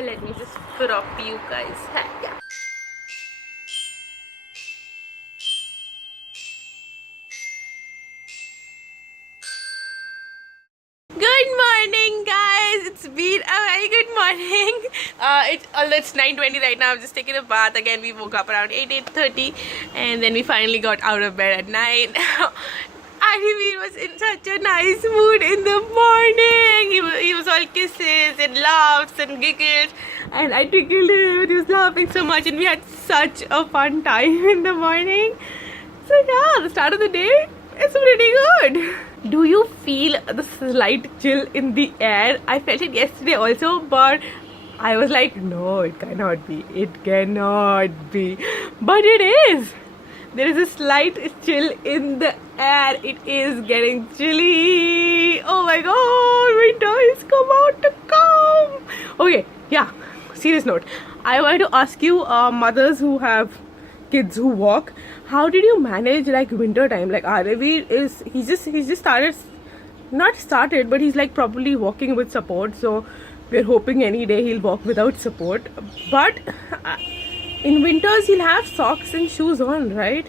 let me just crop you guys. Yeah. Good morning, guys. It's been a very good morning. It's 9:20 right now. I'm just taking a bath again. We woke up around 8:30, and then we finally got out of bed at 9. Aryaveer was in such a nice mood in the morning. He was all kisses and laughs and giggles, and I tickled him. He was laughing so much, and we had such a fun time in the morning. So yeah, the start of the day is pretty good. Do you feel the slight chill in the air? I felt it yesterday also, but I was like, no, it cannot be. It cannot be. But it is. There is a slight chill in the air. It is getting chilly. Oh my god, winter is about to come. Okay, yeah, serious note. I wanted to ask you, mothers who have kids who walk, how did you manage like winter time? Like Aryaveer is, he's just started, not started, but he's like probably walking with support. So we're hoping any day he'll walk without support. But in winters he'll have socks and shoes on, right?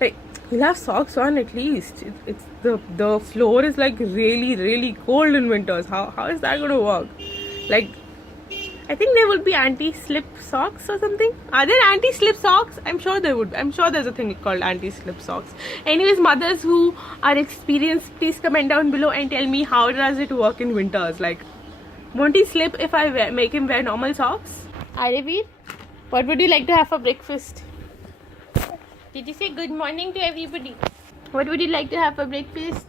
Like he'll have socks on at least. It's the floor is like really cold in winters. How is that gonna work? Like I think there would be anti-slip socks or something. Are there anti-slip socks? I'm sure there would. I'm sure there's a thing called anti-slip socks. Anyways, mothers who are experienced, please comment down below and tell me how does it work in winters. Like, won't he slip if I make him wear normal socks? Aryaveer, what would you like to have for breakfast? Did you say good morning to everybody? What would you like to have for breakfast?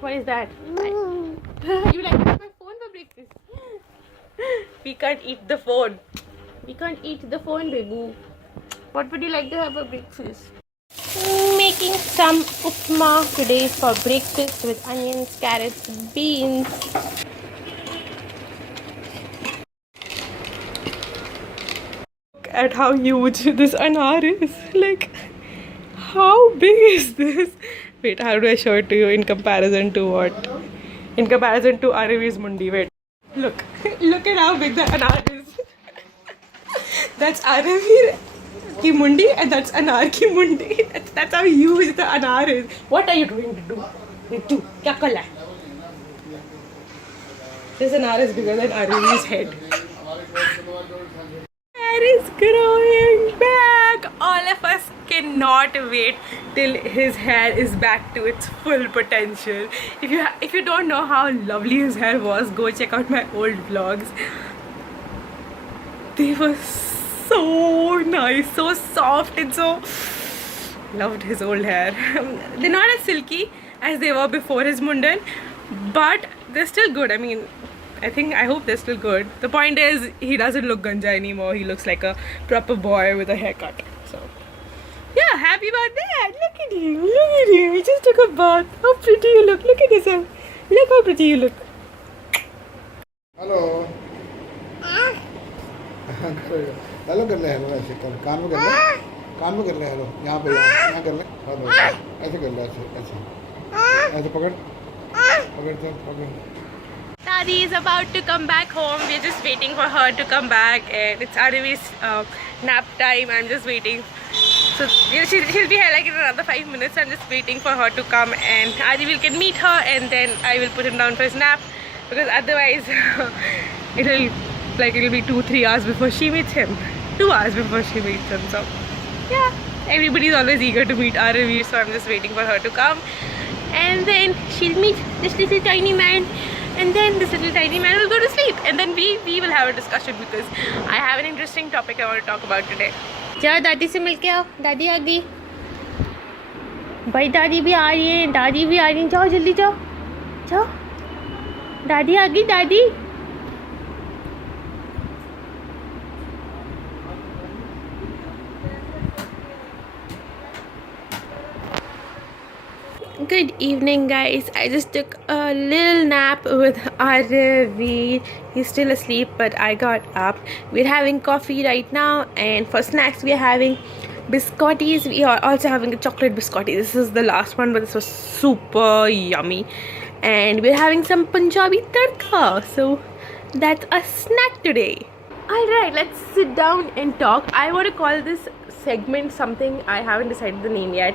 What is that? You like to have my phone for breakfast? We can't eat the phone. We can't eat the phone, baby. What would you like to have for breakfast? Making some upma today for breakfast with onions, carrots, beans. Look at how huge this anar is. Like, how big is this? Wait, how do I show it to you in comparison to what? In comparison to Aryaveer's mundi. Wait. Look at how big the anar is. That's Aryaveer ki mundi and that's anar ki mundi. That's how huge the anar is. What are you going to do? Kya kar raha hai? This anar is bigger than Aryaveer's head. Hair is growing back. All of us cannot wait till his hair is back to its full potential. If you don't know how lovely his hair was, go check out my old vlogs. They were so nice, so soft, and so loved his old hair. They're not as silky as they were before his mundan, but they're still good. I hope they're still good. The point is, he doesn't look ganja anymore. He looks like a proper boy with a haircut. So yeah, happy about that. Look at you. Look at you. He just took a bath. How pretty you look. Look at yourself. Look how pretty you look. Hello. Hello कर ले, hello ऐसे कर, कान में कर ले, कान में कर ले, हेलो यहाँ पे यहाँ कर ले, हेलो ऐसे कर ले, ऐसे पकड़ पकड़. Daddy is about to come back home. We're just waiting for her to come back, and it's Aryaveer's nap time. I'm just waiting. So she'll be here like in another 5 minutes. I'm just waiting for her to come, and Aryaveer can meet her, and then I will put him down for his nap, because otherwise it'll be 2-3 hours before she meets him. 2 hours before she meets him. So yeah, everybody's always eager to meet Aryaveer, so I'm just waiting for her to come, and then she'll meet this little tiny man. And then this little tiny man will go to sleep, and then we will have a discussion, because I have an interesting topic I want to talk about today. जाओ दादी से मिल के आओ. दादी आ गई भाई. दादी भी आ रही है. दादी भी आ रही है. जाओ जल्दी जाओ. जाओ. दादी आ गई. दादी. Good evening, guys. I just took a little nap with Aryaveer. He's still asleep, but I got up. We're having coffee right now, and for snacks we are having biscottis. We are also having a chocolate biscotti. This is the last one, but this was super yummy. And we're having some Punjabi tadka. So that's a snack today. Alright, let's sit down and talk. I want to call this segment something. I haven't decided the name yet.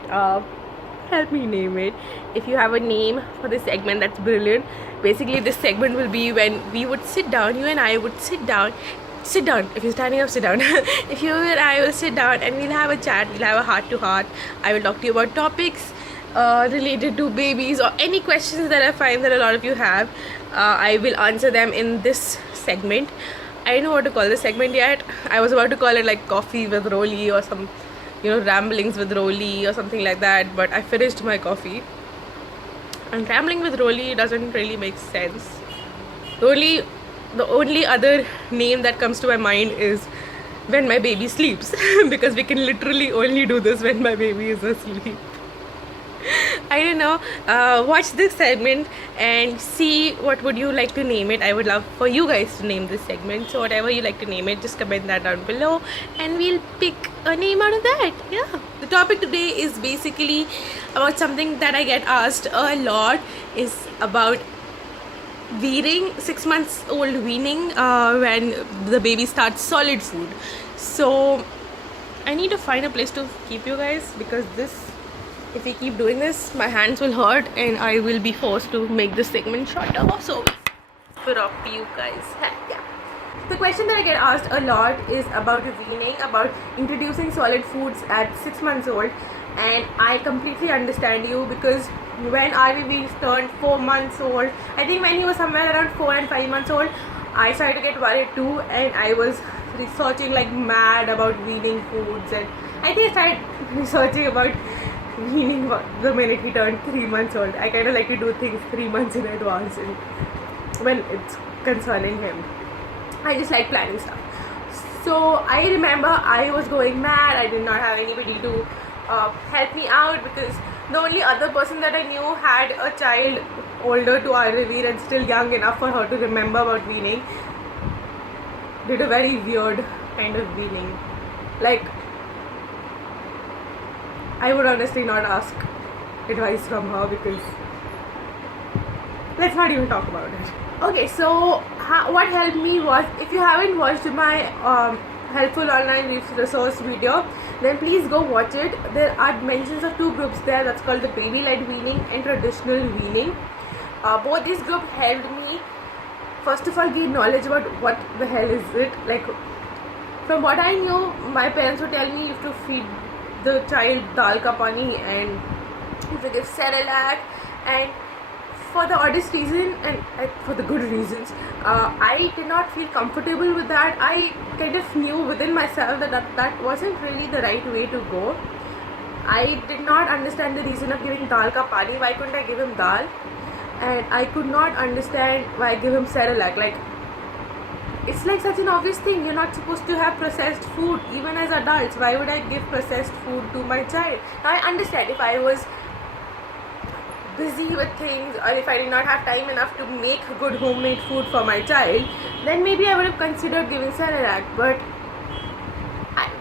Help me name it. If you have a name for this segment, that's brilliant. Basically, this segment will be when we would sit down, you and I would sit down. Sit down. If you're standing up, sit down. If you and I will sit down and we'll have a chat, we'll have a heart to heart. I will talk to you about topics related to babies or any questions that I find that a lot of you have. I will answer them in this segment. I don't know what to call this segment yet. I was about to call it like coffee with Roli or some, ramblings with Roli or something like that. But I finished my coffee. And rambling with Roli doesn't really make sense. The only other name that comes to my mind is when my baby sleeps. Because we can literally only do this when my baby is asleep. I don't know. Watch this segment and see what would you like to name it. I would love for you guys to name this segment. So whatever you like to name it, just comment that down below and we'll pick a name out of that. Yeah. The topic today is basically about something that I get asked a lot. Is about weaning, 6 months old weaning, when the baby starts solid food. So I need to find a place to keep you guys, because if we keep doing this, my hands will hurt and I will be forced to make this segment shorter. So put up you guys. Yeah. The question that I get asked a lot is about weaning, about introducing solid foods at 6 months old. And I completely understand you, because when Aryaveer turned 4 months old, I think when he was somewhere around 4 and 5 months old, I started to get worried too, and I was researching like mad about weaning foods, and I think I started researching about weaning the minute he turned 3 months old. I kind of like to do things 3 months in advance, and when it's concerning him, I just like planning stuff. So I remember I was going mad. I did not have anybody to help me out, because the only other person that I knew had a child older to Aryaveer and still young enough for her to remember about weaning. Did a very weird kind of weaning. Like, I would honestly not ask advice from her, because let's not even talk about it. Okay, so what helped me was, if you haven't watched my helpful online resource video, then please go watch it. There are mentions of 2 groups there, that's called the baby-led weaning and traditional weaning. Both these groups helped me, first of all, gain knowledge about what the hell is it. Like, from what I knew, my parents would tell me you have to feed the child dal ka pani and you have to give Cerelac, and for the oddest reason and for the good reasons, I did not feel comfortable with that. I kind of knew within myself that wasn't really the right way to go. I did not understand the reason of giving dal ka pani. Why couldn't I give him dal? And I could not understand why I give him Cerelac. Like, it's like such an obvious thing. You're not supposed to have processed food even as adults. Why would I give processed food to my child? Now I understand if I was busy with things, or if I did not have time enough to make good homemade food for my child, then maybe I would have considered giving Cerelac. But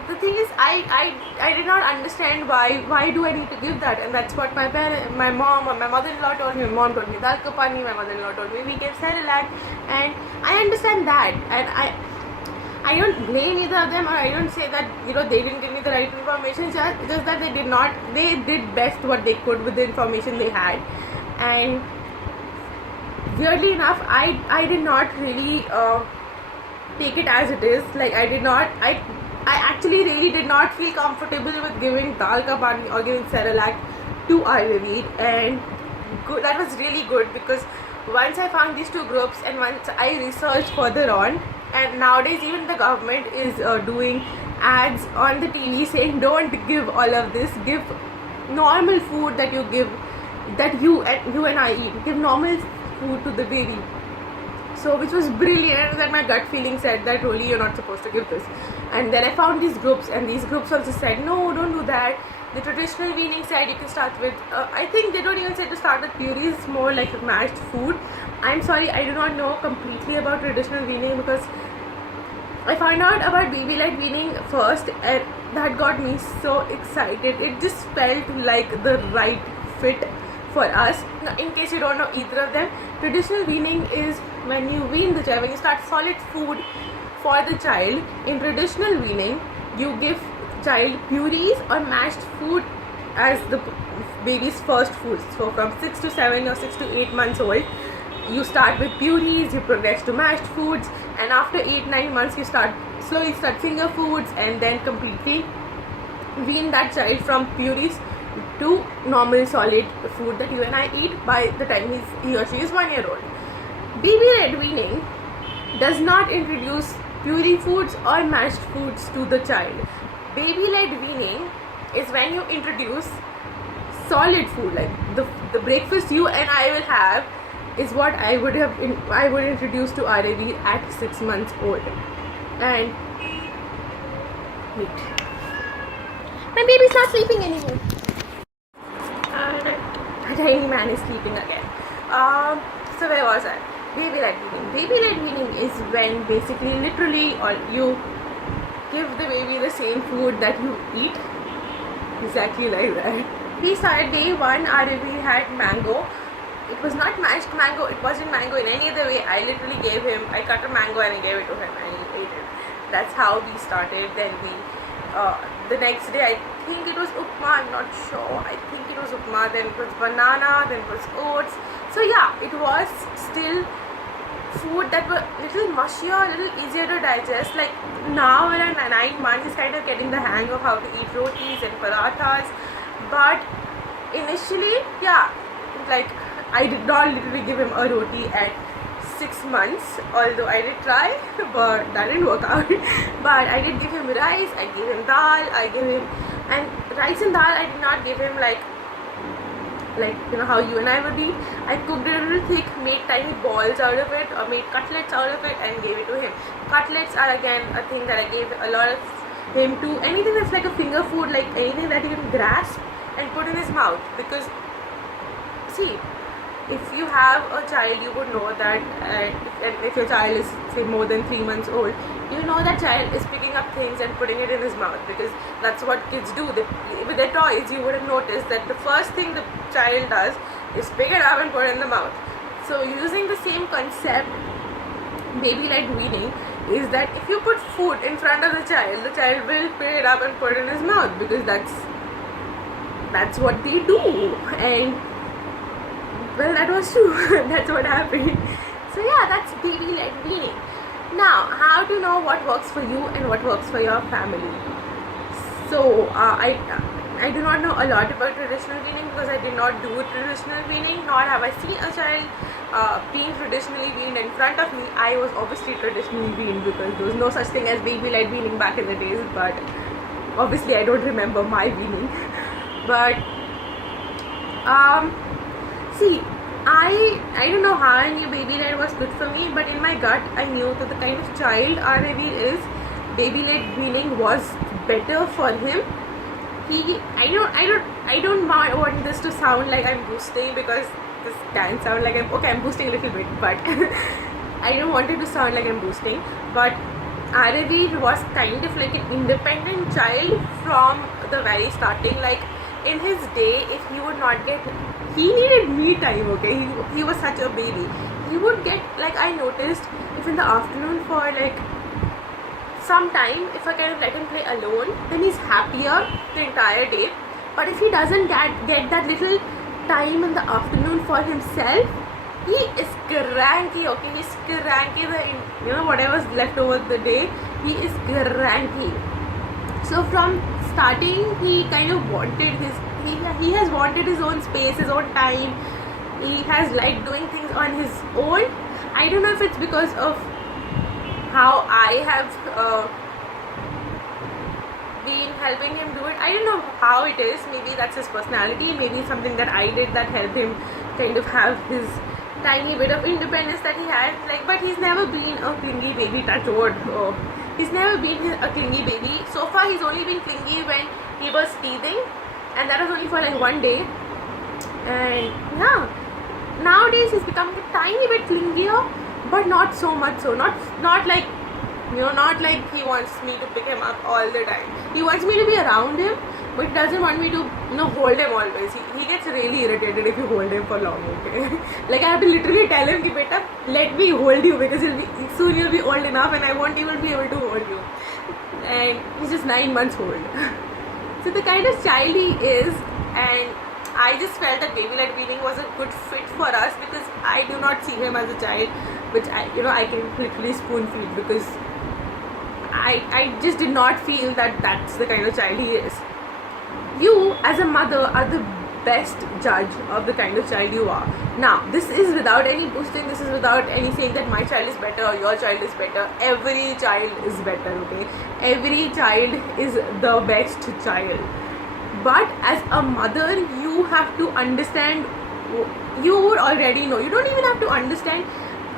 the thing is, I did not understand why do I need to give that. And that's what my mom or my mother-in-law told me. My mom told me dal ka pani, my mother-in-law told me we give Cerelac, and I understand that, and I don't blame either of them, or I don't say that they didn't give me the right information. Just that they did best what they could with the information they had. And weirdly enough, I did not really take it as it is. Like, I actually really did not feel comfortable with giving dal ka pani or giving Cerelac to Aryaveer, and that was really good, because once I found these 2 groups and once I researched further on, and nowadays even the government is doing ads on the TV saying don't give all of this, give normal food that you give, that you and I eat, give normal food to the baby. So, which was brilliant, that my gut feeling said that Roli, you're not supposed to give this. And then I found these groups, and these groups also said no, don't do that. The traditional weaning side, you can start with, I think they don't even say to start with purees, it's more like mashed food. I'm sorry, I do not know completely about traditional weaning, because I found out about baby-led weaning first, and that got me so excited. It just felt like the right fit for us. Now, in case you don't know either of them, traditional weaning is when you wean the child, when you start solid food for the child, in traditional weaning, you give child purees or mashed food as the baby's first food. So from 6 to 7 or 6 to 8 months old, you start with purees, you progress to mashed foods, and after 8-9 months you slowly start finger foods, and then completely wean that child from purees to normal solid food that you and I eat by the time he or she is 1 year old. Baby-led weaning does not introduce puree foods or mashed foods to the child. Baby-led weaning is when you introduce solid food, like the breakfast you and I will have is what I would introduce to Aryaveer at 6 months old. And wait, my baby's not sleeping anymore. A tiny man is sleeping again. So where was I? Baby-led weaning. Baby-led weaning is when basically literally you give the baby the same food that you eat, exactly like that. We started day 1. Aryaveer had mango. It was not mashed mango, it wasn't mango in any other way. I literally I cut a mango and I gave it to him and he ate it. That's how we started. Then the next day, I think it was upma, I'm not sure. I think it was upma, then it was banana, then it was oats. So yeah, it was still food that were little mushier, little easier to digest. Like now when I'm 9 months, he's kind of getting the hang of how to eat rotis and parathas. But initially, yeah, like I did not literally give him a roti at 6 months, although I did try, but that didn't work out. But I did give him rice, I gave him dal, and rice and dal I did not give him like you know how you and I would eat. I cooked it a little thick, made tiny balls out of it, or made cutlets out of it and gave it to him. Cutlets are again a thing that I gave a lot of him to. Anything that's like a finger food, like anything that he can grasp and put in his mouth, because see, if you have a child, you would know that if your child is say more than 3 months old, you know that child is picking up things and putting it in his mouth, because that's what kids do. With their toys, you would have noticed that the first thing the child does is pick it up and put it in the mouth. So using the same concept, baby-led weaning is that if you put food in front of the child will pick it up and put it in his mouth, because that's what they do. And well, that was true. That's what happened. So yeah, that's baby-led weaning. Now, how to know what works for you and what works for your family? So I do not know a lot about traditional weaning because I did not do traditional weaning, nor have I seen a child being traditionally weaned in front of me. I was obviously traditionally weaned because there was no such thing as baby-led weaning back in the days, but obviously I don't remember my weaning. But see, I don't know how I knew baby-led was good for me, but in my gut I knew that the kind of child Aryaveer is, baby-led weaning was better for him. I don't want this to sound like I'm boosting, because this can sound like I'm boosting a little bit, but I don't want it to sound like I'm boosting. But Aryaveer was kind of like an independent child from the very starting. Like in his day, if he would not get, he needed me time, okay? He was such a baby. He would get, like I noticed, if in the afternoon for like some time, if I kind of let him play alone, then he's happier the entire day. But if he doesn't get that little time in the afternoon for himself, he is cranky, okay? He's cranky, whatever's left over the day, he is cranky. So from starting, he kind of wanted he has wanted his own space, his own time. He has liked doing things on his own. I don't know if it's because of how I have been helping him do it. I don't know how it is. Maybe that's his personality. Maybe something that I did that helped him kind of have his tiny bit of independence that he had. Like, but he's never been a clingy baby, touch wood. He's never been a clingy baby. So far, he's only been clingy when he was teething, and that was only for like 1 day. And yeah, nowadays he's becoming a tiny bit clingier, but not so much so. Not like, not like he wants me to pick him up all the time. He wants me to be around him, but he doesn't want me to, hold him always. He gets really irritated if you hold him for long, okay? Like I have to literally tell him, beta, let me hold you, because soon you'll be old enough and I won't even be able to hold you. And he's just 9 months old. So the kind of child he is, and I just felt that baby-led weaning was a good fit for us, because I do not see him as a child which I can literally spoon feed, because I just did not feel that that's the kind of child he is. You as a mother are the best judge of the kind of child you are. Now, this is without any boosting, this is without any saying that my child is better or your child is better. Every child is better, okay? Every child is the best child. But as a mother, you have to understand, you would already know. You don't even have to understand.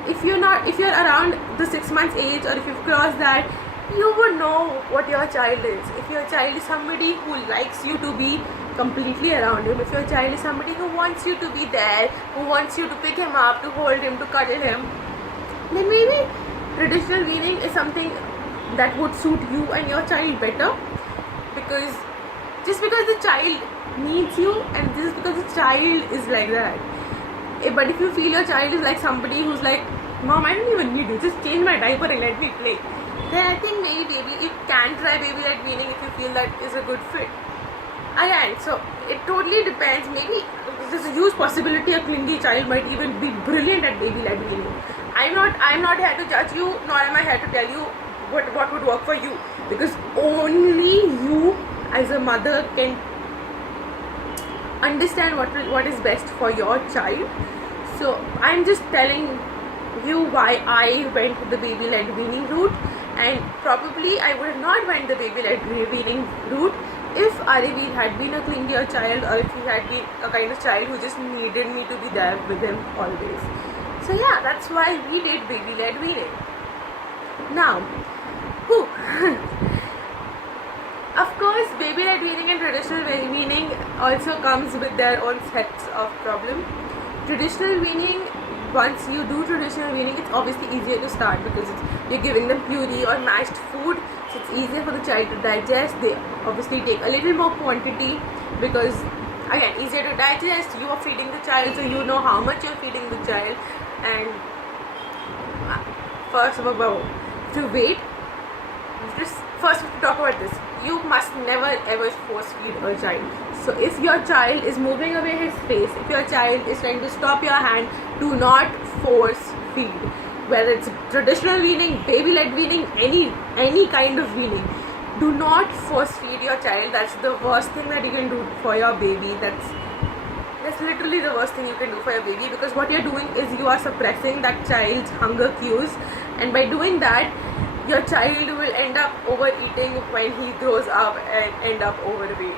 If you're around the 6 months age, or if you've crossed that, you would know what your child is. If your child is somebody who likes you to be completely around him, if your child is somebody who wants you to be there, who wants you to pick him up, to hold him, to cuddle him, then maybe traditional weaning is something that would suit you and your child better. Because just because the child needs you, and just because the child is like that. But if you feel your child is like somebody who's like, Mom, I don't even need you, just change my diaper and let me play, then I think maybe you can try baby-led weaning if you feel that is a good fit. Again, so it totally depends. Maybe there's a huge possibility a clingy child might even be brilliant at baby-led weaning. I'm not here to judge you, nor am I here to tell you what would work for you, because only you as a mother can understand what is best for your child. So I'm just telling you why I went the baby-led weaning route, and probably I would have not went the baby-led weaning route if Aryaveer had been a clingier child, or if he had been a kind of child who just needed me to be there with him always. So yeah, that's why we did baby-led weaning. Now, of course, baby-led weaning and traditional weaning also comes with their own sets of problems. Traditional weaning, once you do traditional weaning, it's obviously easier to start because you're giving them puree or mashed food, so it's easier for the child to digest. They obviously take a little more quantity because, again, easier to digest. You are feeding the child, so you know how much you're feeding the child. And first of all, to wait. First, to talk about this, you must never ever force feed a child. So if your child is moving away his face, if your child is trying to stop your hand, do not force feed. Whether it's traditional weaning, baby-led weaning, any kind of weaning, do not force feed your child. That's the worst thing that you can do for your baby. That's literally the worst thing you can do for your baby, because what you're doing is you are suppressing that child's hunger cues, and by doing that, your child will end up overeating when he grows up and end up overweight.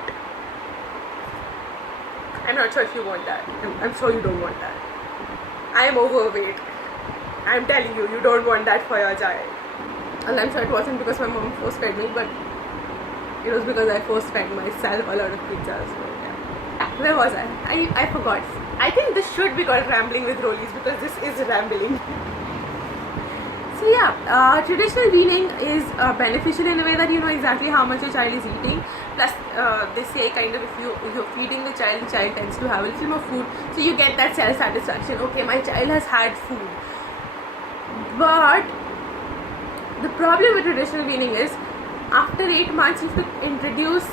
I'm not sure if you want that. I'm sure you don't want that. I am overweight. I'm telling you, you don't want that for your child. And I'm sure it wasn't because my mom force fed me, but it was because I force fed myself a lot of pizzas. So yeah. Where was I forgot. I think this should be called rambling with Rolis, because this is rambling. So yeah, traditional weaning is beneficial in a way that you know exactly how much your child is eating. Plus, they say kind of if you're feeding the child tends to have a little more food, so you get that self-satisfaction. Okay, my child has had food. But the problem with traditional weaning is, after 8 months, you have to introduce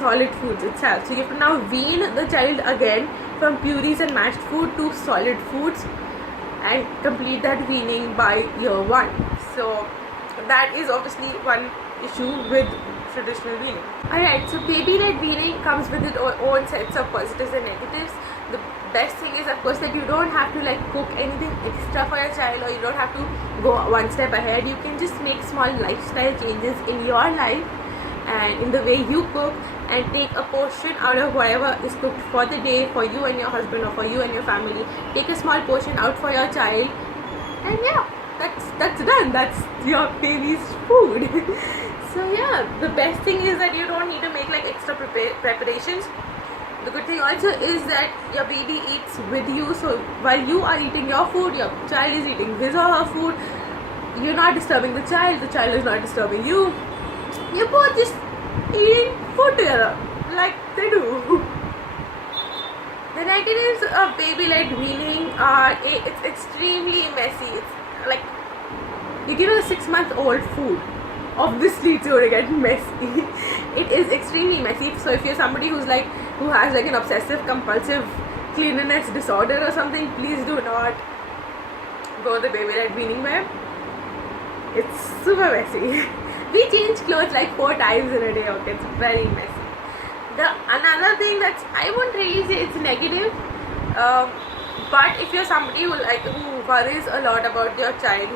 solid foods itself. So you have to now wean the child again from purees and mashed food to solid foods, and complete that weaning by year 1. So that is obviously one issue with traditional weaning. Alright, so baby-led weaning comes with its own sets of positives and negatives. The best thing is, of course, that you don't have to cook anything extra for your child, or you don't have to go one step ahead. You can just make small lifestyle changes in your life and in the way you cook, and take a portion out of whatever is cooked for the day for you and your husband, or for you and your family. Take a small portion out for your child, and yeah, that's done. That's your baby's food. So yeah, the best thing is that you don't need to make extra preparations. The good thing also is that your baby eats with you, so while you are eating your food, your child is eating his or her food. You're not disturbing the child is not disturbing you. You're both just eating food together like they do. The negatives of baby-led weaning are it's extremely messy. It's like you give a 6-month-old food. Obviously, it's going to get messy. It is extremely messy. So if you're somebody who has like an obsessive compulsive cleanliness disorder or something, please do not go the baby-led weaning way. It's super messy. We change clothes like 4 times in a day. Okay, it's very messy. Another thing that's, I won't really say it's negative, but if you're somebody who worries a lot about your child,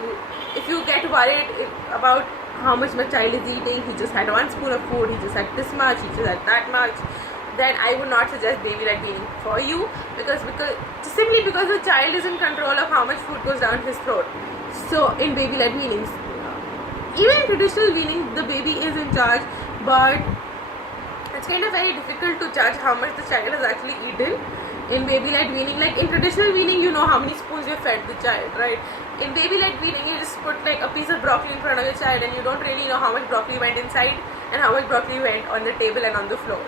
if you get worried about how much my child is eating, he just had 1 spoon of food, he just had this much, he just had that much, then I would not suggest baby-led weaning for you, simply because the child is in control of how much food goes down his throat. So in baby-led weanings, even in traditional weaning, the baby is in charge, but it's kind of very difficult to judge how much the child has actually eaten in baby-led weaning. Like in traditional weaning, you know how many spoons you fed the child, right? In baby-led weaning, you just put like a piece of broccoli in front of your child and you don't really know how much broccoli went inside and how much broccoli went on the table and on the floor.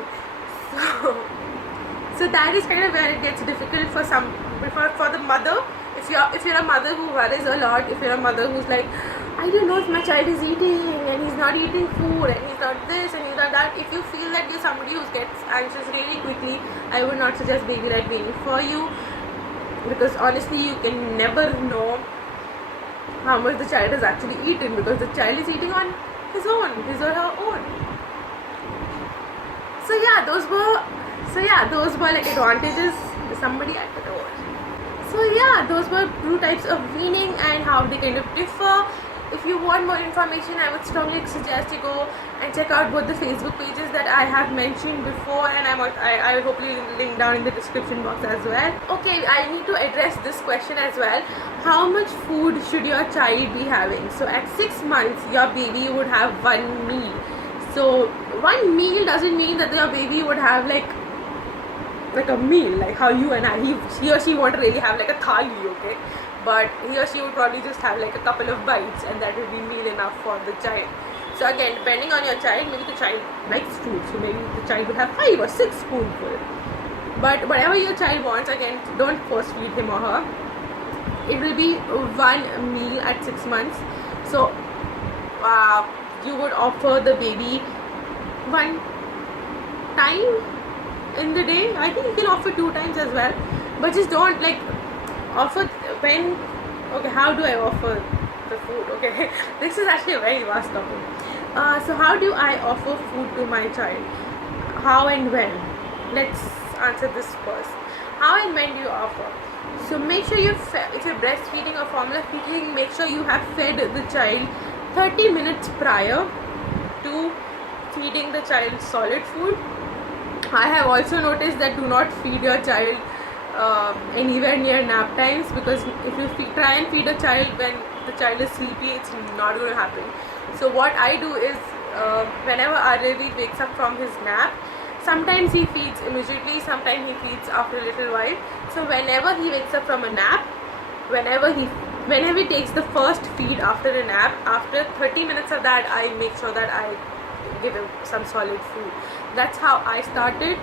So that is kind of where it gets difficult for the mother. If you're a mother who worries a lot, if you're a mother who's like, I don't know if my child is eating and he's not eating food and he's not this and he's not that, if you feel that you're somebody who gets anxious really quickly, I would not suggest baby-led weaning for you, because honestly you can never know how much the child has actually eaten, because the child is eating on his or her own. So yeah, those were like advantages to somebody at the door. So yeah, those were 2 types of weaning and how they kind of differ. If you want more information, I would strongly suggest you go and check out both the Facebook pages that I have mentioned before, and I will hopefully link down in the description box as well. Okay, I need to address this question as well. How much food should your child be having? So at 6 months, your baby would have 1 meal. So 1 meal doesn't mean that your baby would have like a meal, like how you and I, he or she won't really have like a thali, okay? But he or she would probably just have like a couple of bites, and that would be meal enough for the child. So again, depending on your child, maybe the child likes food, so maybe the child would have 5 or 6 spoonfuls. But whatever your child wants, again, don't force feed him or her. It will be 1 meal at 6 months. So you would offer the baby 1 time in the day. I think you can offer 2 times as well, but just don't like offer when. Okay, how do I offer the food? Okay, this is actually a very vast topic. So how do I offer food to my child? How and when? Let's answer this first. How and when do you offer? So make sure if you're breastfeeding or formula feeding, make sure you have fed the child 30 minutes prior to feeding the child solid food. I have also noticed that do not feed your child anywhere near nap times, because if you try and feed a child when the child is sleepy, it's not going to happen. So what I do is whenever Aryaveer wakes up from his nap, sometimes he feeds immediately, sometimes he feeds after a little while. So whenever he wakes up from a nap, whenever he takes the first feed after a nap, after 30 minutes of that, I make sure that I give him some solid food. That's how I started.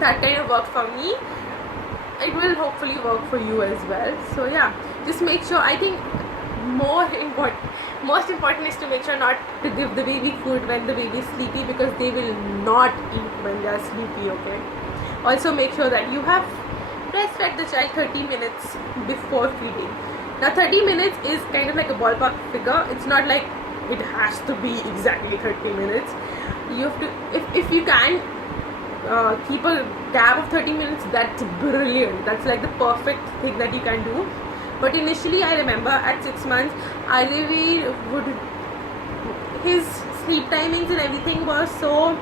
That kind of worked for me. It will hopefully work for you as well. So yeah, just make sure. I think most important is to make sure not to give the baby food when the baby is sleepy, because they will not eat when they are sleepy, okay? Also make sure that you have breastfed the child 30 minutes before feeding. Now 30 minutes is kind of like a ballpark figure. It's not like it has to be exactly 30 minutes. You have to, if you can keep a gap of 30 minutes, that's brilliant. That's like the perfect thing that you can do. But initially I remember at 6 months, Aryaveer his sleep timings and everything was so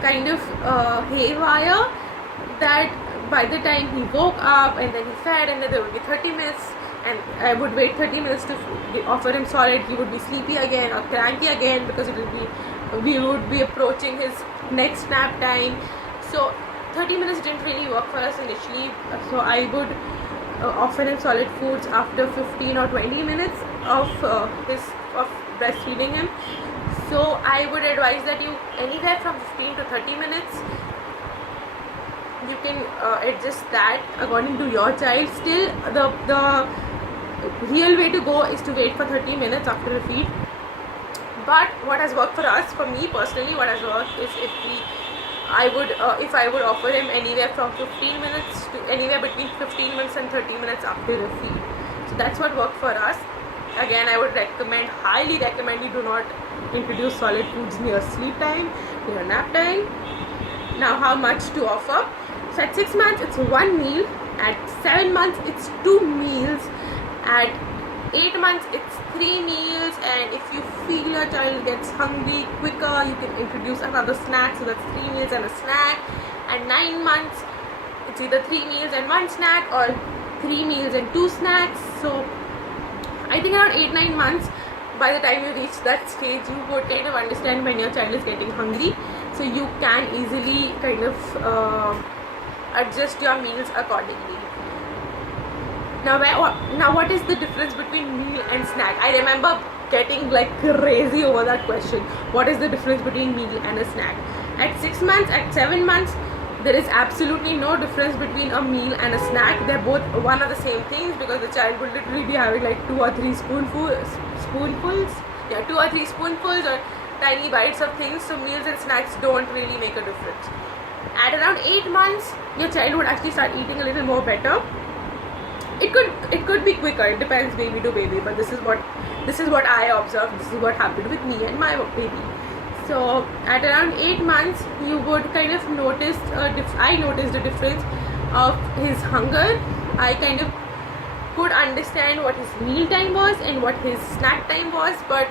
kind of haywire that by the time he woke up and then he fed, and then there would be 30 minutes and I would wait 30 minutes to offer him solid, he would be sleepy again or cranky again, because we would be approaching his next nap time. So 30 minutes didn't really work for us initially. So I would offer him solid foods after 15 or 20 minutes of breastfeeding him. So I would advise that you anywhere from 15 to 30 minutes. You can adjust that according to your child. Still, the real way to go is to wait for 30 minutes after a feed. But what has worked for us, for me personally, what has worked is if I would offer him anywhere from 15 minutes to anywhere between 15 minutes and 30 minutes after a feed. So that's what worked for us. Again, I would highly recommend you do not introduce solid foods near sleep time, near nap time. Now, how much to offer? So at 6 months, it's 1 meal. At 7 months, it's 2 meals. At 8 months, it's 3 meals. And if you feel your child gets hungry quicker, you can introduce another snack. So that's 3 meals and a snack. At 9 months, it's either 3 meals and 1 snack or 3 meals and 2 snacks. So I think around 8-9 months, by the time you reach that stage, you would kind of understand when your child is getting hungry. So you can easily kind of adjust your meals accordingly. Now what is the difference between meal and snack? I remember getting like crazy over that question. What is the difference between meal and a snack? At 6 months, at 7 months, there is absolutely no difference between a meal and a snack. They're both one of the same things, because the child will literally be having like 2 or 3 spoonfuls, 2 or 3 spoonfuls or tiny bites of things. So meals and snacks don't really make a difference. At around 8 months, your child would actually start eating a little more better. It could be quicker. It depends baby to baby, but this is what I observed. This is what happened with me and my baby. So at around 8 months, you would kind of notice I noticed a difference of his hunger. I kind of could understand what his meal time was and what his snack time was, but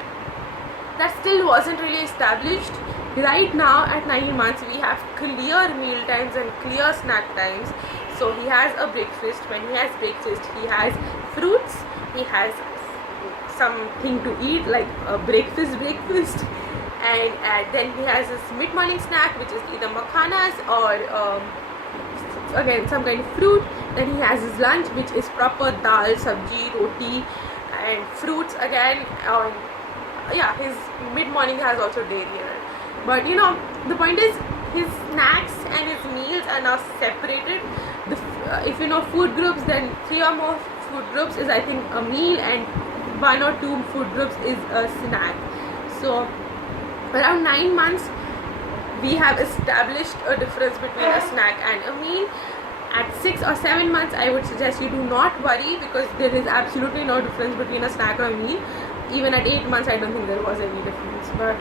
that still wasn't really established. Right now at 9 months, we have clear meal times and clear snack times. So he has a breakfast. When he has breakfast, he has fruits, he has something to eat like a breakfast, and then he has his mid-morning snack, which is either makhanas or again some kind of fruit. Then he has his lunch, which is proper dal, sabji, roti and fruits again. His mid-morning has also dairy in it. But the point is, his snacks and his meals are now separated. If you know food groups, then 3 or more food groups is I think a meal, and 1 or 2 food groups is a snack. So around 9 months, we have established a difference between a snack and a meal. At 6 or 7 months, I would suggest you do not worry, because there is absolutely no difference between a snack or a meal. Even at 8 months, I don't think there was any difference. But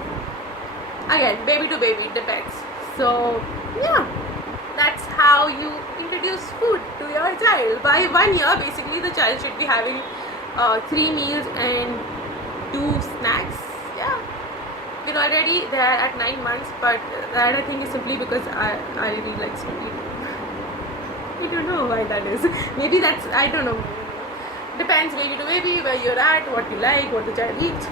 again, baby to baby, it depends. So yeah, that's how you introduce food to your child. By 1 year, basically the child should be having 3 meals and 2 snacks. Yeah, we're already there at 9 months, but that I think is simply because I really like to eat. I don't know why that is. Maybe that's, I don't know. Depends baby to baby, where you're at, what you like, what the child eats.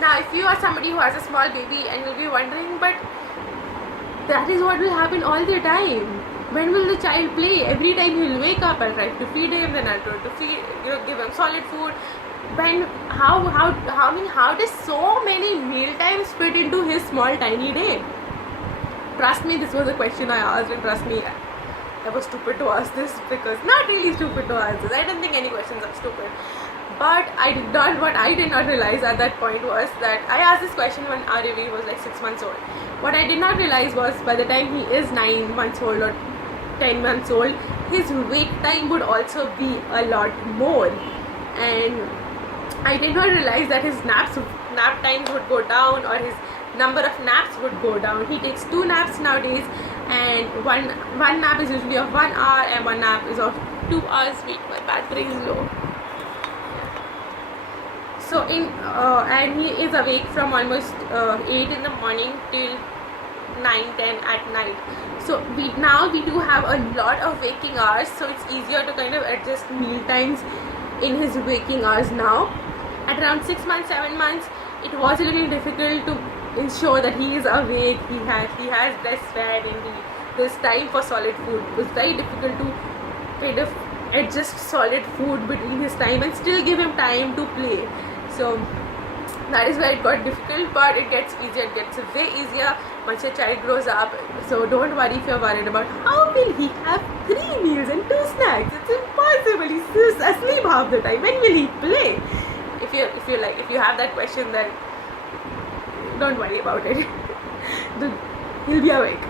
Now, if you are somebody who has a small baby and you'll be wondering, but that is what will happen all the time. When will the child play? Every time he'll wake up, I'll try to feed him, then I'll try to give him solid food. How does so many meal times fit into his small tiny day? Trust me, this was a question I asked, and trust me, I was stupid to ask this, because not really stupid to ask this. I don't think any questions are stupid. But what I did not realize at that point was that I asked this question when Aryaveer was like 6 months old. What I did not realize was, by the time he is 9 months old or 10 months old, his wake time would also be a lot more. And I did not realize that his nap times would go down, or his number of naps would go down. He takes 2 naps nowadays, and one nap is usually of 1 hour and 1 nap is of 2 hours. Wait, my battery is low. So and he is awake from almost 8 in the morning till 9-10 at night. So we do have a lot of waking hours, so it's easier to kind of adjust meal times in his waking hours now. At around 6 months, 7 months, it was a little difficult to ensure that he is awake, he has breastfed, and there's time for solid food. It was very difficult to kind of adjust solid food between his time and still give him time to play. So that is where it got difficult, but it gets easier. It gets way easier once your child grows up. So don't worry if you're worried about how will he have 3 meals and 2 snacks. It's impossible. He's asleep half the time. When will he play? If you have that question, then don't worry about it. He'll be awake.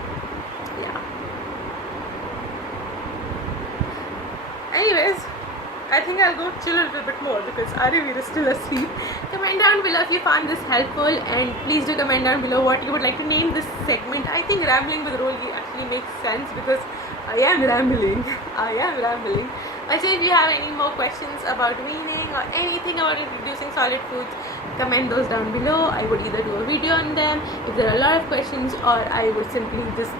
Yeah. Anyways, I think I'll go chill a little bit more because Aryaveer is still asleep. Comment down below if you found this helpful, and please do comment down below what you would like to name this segment. I think rambling with Roli actually makes sense because I am rambling. Also, if you have any more questions about weaning or anything about introducing solid foods, comment those down below. I would either do a video on them if there are a lot of questions, or I would simply just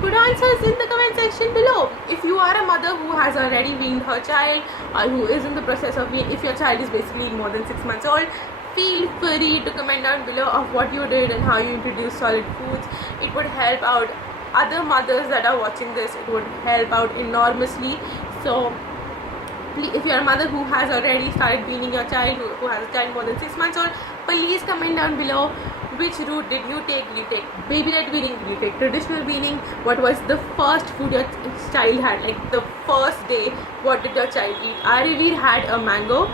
put answers in the comment section below. If you are a mother who has already weaned her child, or who is in the process of weaning, if your child is basically more than 6 months old, feel free to comment down below of what you did and how you introduced solid foods. It would help out other mothers that are watching this. It would help out enormously. So please, if you are a mother who has already started weaning your child, who has a child more than 6 months old, please comment down below which route did you take. Did you take baby-led weaning? Did you take traditional weaning? What was the first food your child had? Like the first day, what did your child eat? Aryaveer had a mango.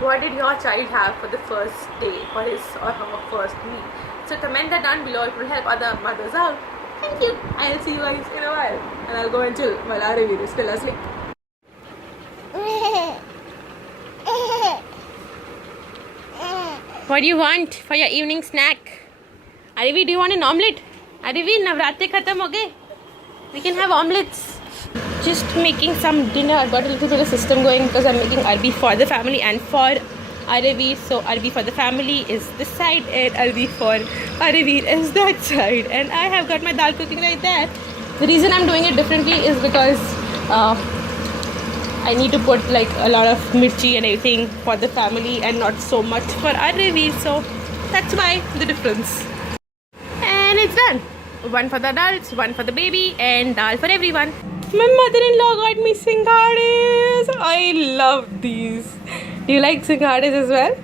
What did your child have for the first day, for his or her first meal? So comment that down below. It will help other mothers out. Thank you. I'll see you guys in a while, and I'll go and chill while Aryaveer is still asleep. What do you want for your evening snack? Aryaveer, do you want an omelette? Aryaveer, Navratri khatam ho gaye. We can have omelets. Just making some dinner. I've got a little bit of system going because I'm making arbi for the family and for Aryaveer. So arbi for the family is this side, and arbi for Aryaveer is that side. And I have got my dal cooking right there. The reason I'm doing it differently is because I need to put like a lot of mirchi and everything for the family and not so much for Aryaveer. So that's why the difference. And it's done. One for the adults, one for the baby, and dal for everyone. My mother-in-law got me singhades. I love these. Do you like singhades as well?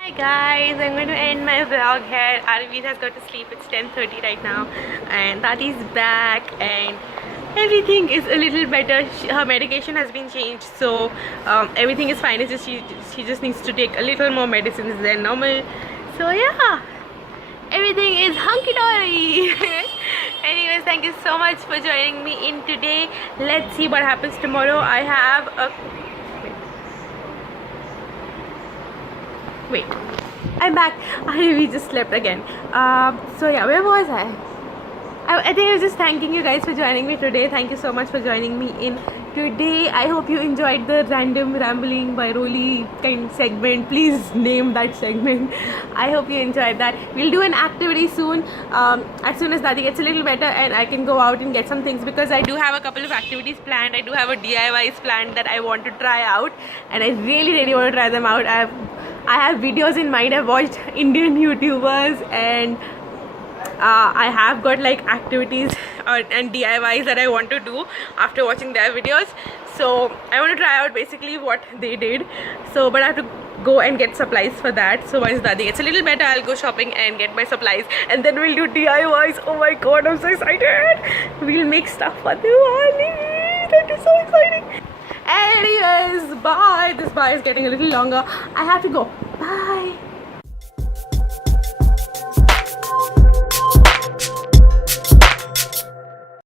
Hi guys, I'm going to end my vlog here. Aryaveer has got to sleep. It's 10:30 right now, and Tati's back, and everything is a little better. Her medication has been changed, so everything is fine. It's just she just needs to take a little more medicines than normal. So yeah, everything is hunky-dory. Anyways, thank you so much for joining me in today. Let's see what happens tomorrow. I have a wait, I'm back. We just slept again. So yeah, where was I? I think I was just thanking you guys for joining me today. Thank you so much for joining me in today. I hope you enjoyed the random rambling by Roli kind segment. Please name that segment. I hope you enjoyed that. We'll do an activity soon. As soon as Dadi gets a little better and I can go out and get some things, because I do have a couple of activities planned. I do have a DIYs planned that I want to try out, and I really want to try them out. I have videos in mind. I've watched Indian YouTubers, and I have got like activities and DIYs that I want to do after watching their videos. So I want to try out basically what they did. So but I have to go and get supplies for that. So once Dadi gets a little better, I'll go shopping and get my supplies, and then we'll do DIYs. Oh my god, I'm so excited. We'll make stuff for Diwali. That is so exciting. Anyways, bye. This bye is getting a little longer. I have to go. Bye.